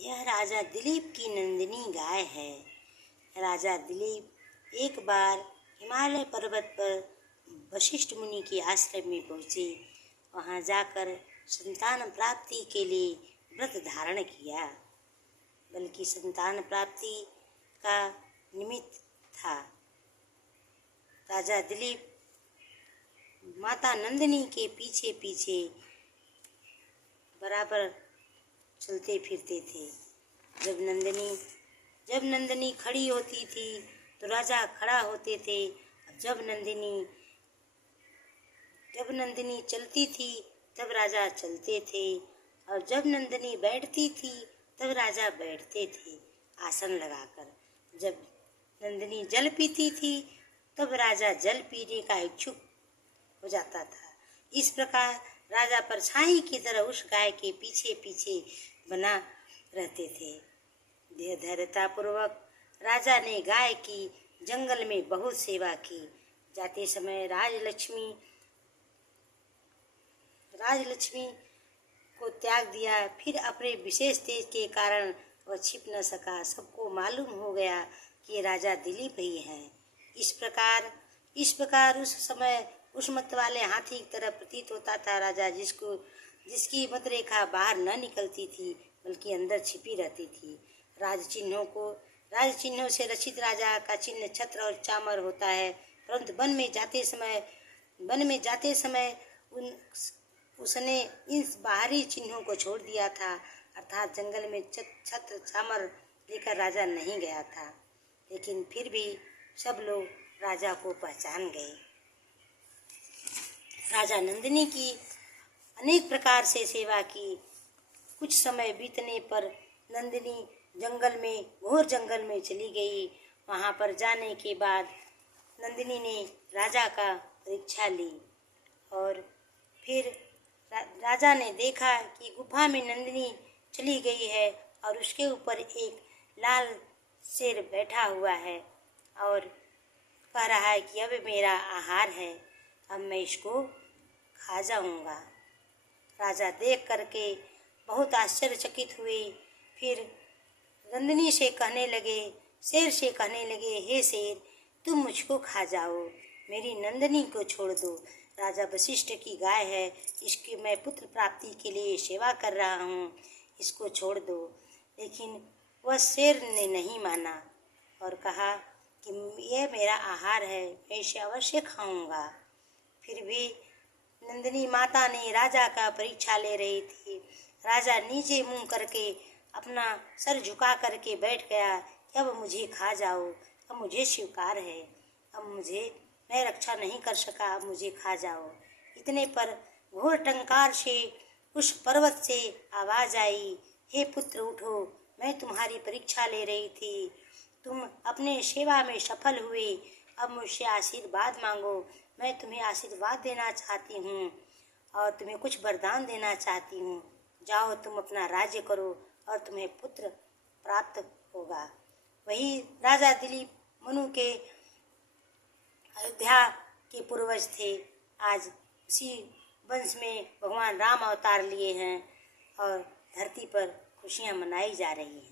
यह राजा दिलीप की नंदिनी गाय है। राजा दिलीप एक बार हिमालय पर्वत पर वशिष्ठ मुनि के आश्रम में पहुँचे। वहाँ जाकर संतान प्राप्ति के लिए व्रत धारण किया, बल्कि संतान प्राप्ति का निमित्त था। राजा दिलीप माता नंदिनी के पीछे पीछे बराबर चलते फिरते थे। जब नंदिनी खड़ी होती थी तो राजा खड़ा होते थे। जब नंदिनी चलती थी तब राजा चलते थे, और जब नंदिनी बैठती थी तब राजा बैठते थे आसन लगाकर। जब नंदिनी जल पीती थी तब राजा जल पीने का इच्छुक हो जाता था। इस प्रकार राजा परछाई की तरह उस गाय के पीछे पीछे बना रहते थे। धैर्यता पूर्वक राजा ने गाय की जंगल में बहुत सेवा की। जाते समय राजलक्ष्मी को त्याग दिया। फिर अपने विशेष तेज के कारण वह छिप न सका। सबको मालूम हो गया कि ये राजा दिलीप ही हैं। इस प्रकार उस समय उस मत वाले हाथी की तरह प्रतीत होता था राजा, जिसकी मत रेखा बाहर न निकलती थी बल्कि अंदर छिपी रहती थी। राज चिन्हों से रचित राजा का चिन्ह छत्र और चामर होता है, परंतु वन में जाते समय उसने इन बाहरी चिन्हों को छोड़ दिया था, अर्थात जंगल में छत्र चामर लेकर राजा नहीं गया था। लेकिन फिर भी सब लोग राजा को पहचान गए। राजा नंदिनी की अनेक प्रकार से सेवा की। कुछ समय बीतने पर नंदिनी घोर जंगल में चली गई। वहाँ पर जाने के बाद नंदिनी ने राजा का परीक्षा ली, और फिर राजा ने देखा कि गुफा में नंदिनी चली गई है और उसके ऊपर एक लाल शेर बैठा हुआ है और कह रहा है कि अब मेरा आहार है, अब मैं इसको खा जाऊंगा। राजा देख करके बहुत आश्चर्यचकित हुए। फिर नंदिनी से कहने लगे, शेर से कहने लगे, हे शेर, तुम मुझको खा जाओ, मेरी नंदिनी को छोड़ दो। राजा वशिष्ठ की गाय है, इसकी मैं पुत्र प्राप्ति के लिए सेवा कर रहा हूँ, इसको छोड़ दो। लेकिन वह शेर ने नहीं माना और कहा कि यह मेरा आहार है, मैं इसे अवश्य खाऊंगा। फिर भी नंदिनी माता ने राजा का परीक्षा ले रही थी। राजा नीचे मुंह करके अपना सर झुका करके बैठ गया कि अब मुझे खा जाओ, अब मुझे स्वीकार है, मैं रक्षा नहीं कर सका, अब मुझे खा जाओ। इतने पर घोर टंकार से उस पर्वत से आवाज आई, हे पुत्र उठो, मैं तुम्हारी परीक्षा ले रही थी, तुम अपने सेवा में सफल हुए, अब मुझसे आशीर्वाद मांगो। मैं तुम्हें आशीर्वाद देना चाहती हूँ और तुम्हें कुछ वरदान देना चाहती हूँ। जाओ, तुम अपना राज्य करो और तुम्हें पुत्र प्राप्त होगा। वही राजा दिलीप मनु के अयोध्या के पूर्वज थे। आज उसी वंश में भगवान राम अवतार लिए हैं और धरती पर खुशियाँ मनाई जा रही हैं।